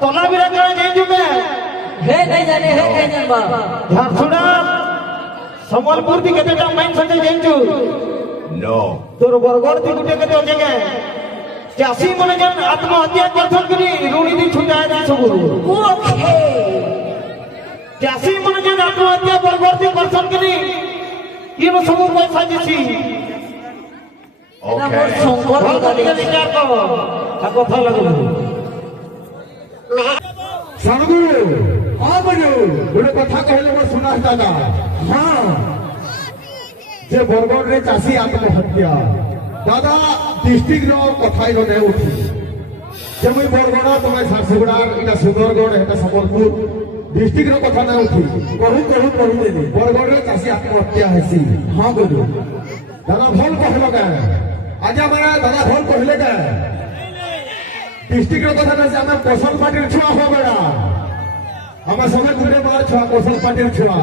तला बिरा करे जाइजु के हे नहीं जाने हे नहीं जानबा झारसुड़ा संबलपुर दी केतेटा माइन संजय जाइजु No. तोर बरगड़ दी गुटे केते जगे चासी मने जन आत्महत्या करथन करी रुणी दी छुटाय दी सब ओके चासी मने जन आत्महत्या बरगड़ दी करथन करी ये सब पैसा दिसी ना मोर संकर ভাল गाड़ी করে বিচার কর তা কথা লাগলো সারগুরু হ্যাঁ বলু গোটে কথা কহিলে মোর শুনাস দাদা হ্যাঁ যে বরগড়রে চাষী আত্মহত্যা দাদা ডিস্ট্রিক্ট কথাই নে উঠি যে মুই বরগড় তুমি ঝারসুগুড়া এটা সুন্দরগড় এটা সম্বলপুর ডিস্ট্রিক্ট কথা না উঠি কহিদেলি বরগড়রে চাষী আত্মহত্যা হয়েছি হ্যাঁ বলু দাদা ভাল কহিল কে আজ মানে দাদা ভাল কহিলে কে ডিস্ট্রিক্ট কথা না যে আমার কৌশল পার্টির ছুয়া হবে না আমার সময় ঘুরে মার ছুয়া কৌশল পার্টির ছুয়া